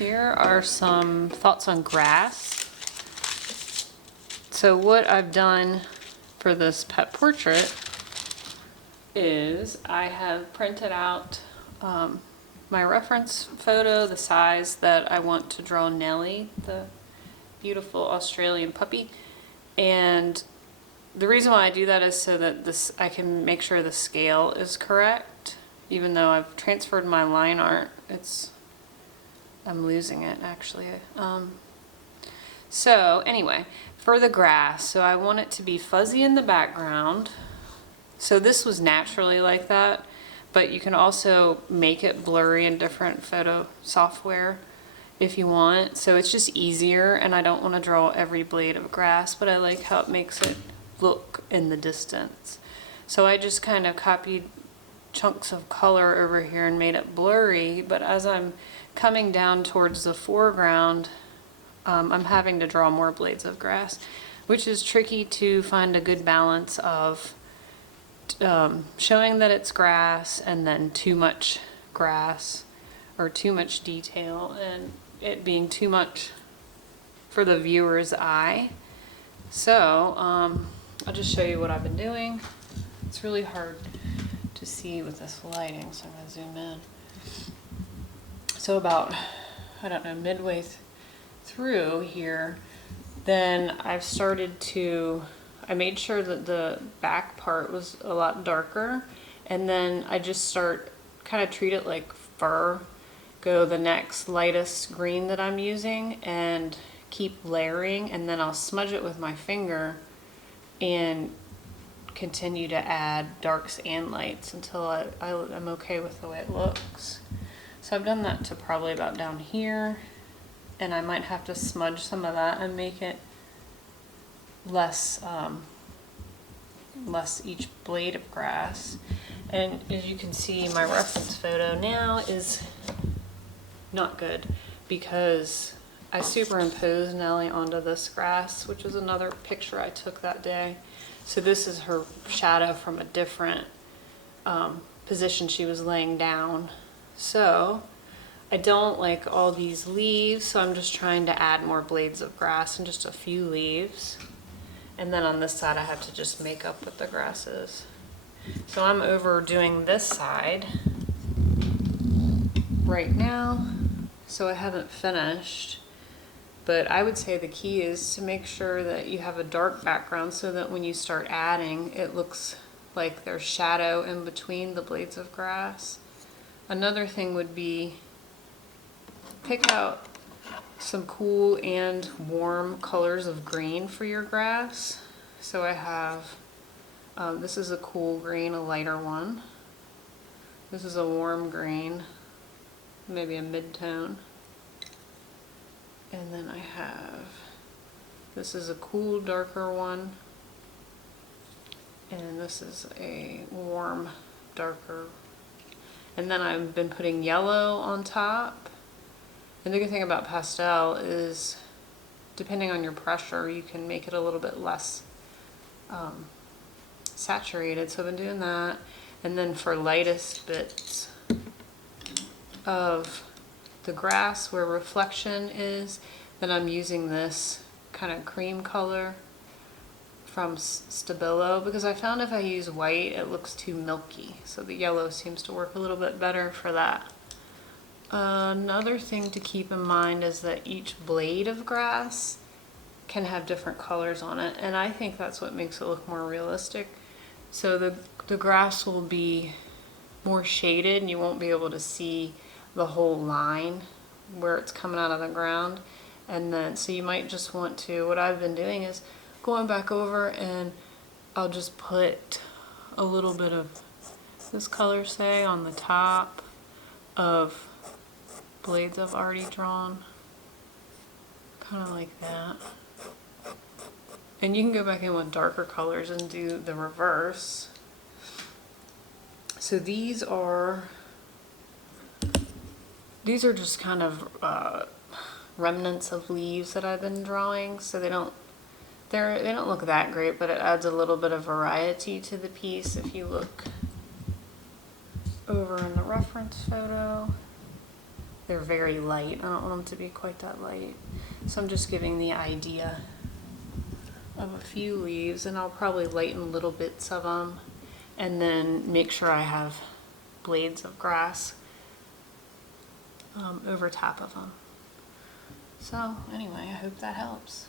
Here are some thoughts on grass. So what I've done for this pet portrait is I have printed out my reference photo, the size that I want to draw Nellie, the beautiful Australian puppy. And the reason why I do that is so that I can make sure the scale is correct. Even though I've transferred my line art, I'm losing it actually. So anyway, for the grass, so I want it to be fuzzy in the background. So this was naturally like that, but you can also make it blurry in different photo software if you want. So it's just easier, and I don't want to draw every blade of grass, but I like how it makes it look in the distance. So I just kind of copied chunks of color over here and made it blurry, but as I'm coming down towards the foreground, I'm having to draw more blades of grass, which is tricky to find a good balance of showing that it's grass and then too much grass or too much detail and it being too much for the viewer's eye. So I'll just show you what I've been doing. It's really hard to see with this lighting, so I'm going to zoom in. So about, I don't know, midway through here, then I've started to, I made sure that the back part was a lot darker, and then I just kind of treat it like fur, go the next lightest green that I'm using and keep layering, and then I'll smudge it with my finger and continue to add darks and lights until I'm okay with the way it looks. So I've done that to probably about down here, and I might have to smudge some of that and make it less each blade of grass. And as you can see, my reference photo now is not good because I superimposed Nellie onto this grass, which is another picture I took that day. So this is her shadow from a different position she was laying down. So I don't like all these leaves, so I'm just trying to add more blades of grass and just a few leaves. And then on this side I have to just make up what the grass is. So I'm overdoing this side right now, so I haven't finished. But I would say the key is to make sure that you have a dark background so that when you start adding, it looks like there's shadow in between the blades of grass. Another thing would be pick out some cool and warm colors of green for your grass. So I have, this is a cool green, a lighter one. This is a warm green, maybe a mid-tone. And then I have, this is a cool darker one, and this is a warm darker. And then I've been putting yellow on top. And the good thing about pastel is, depending on your pressure, you can make it a little bit less saturated. So I've been doing that. And then for lightest bits of the grass where reflection is, then I'm using this kind of cream color from Stabilo, because I found if I use white it looks too milky, so the yellow seems to work a little bit better for that. Another thing to keep in mind is that each blade of grass can have different colors on it, and I think that's what makes it look more realistic. So the grass will be more shaded and you won't be able to see the whole line where it's coming out of the ground. And then so you might just want to, what I've been doing is going back over and I'll just put a little bit of this color, say, on the top of blades I've already drawn, kind of like that. And you can go back in with darker colors and do the reverse. So these are just kind of remnants of leaves that I've been drawing, so they don't look that great, but it adds a little bit of variety to the piece. If you look over in the reference photo, they're very light. I don't want them to be quite that light. So I'm just giving the idea of a few leaves, and I'll probably lighten little bits of them and then make sure I have blades of grass over top of them. So anyway, I hope that helps.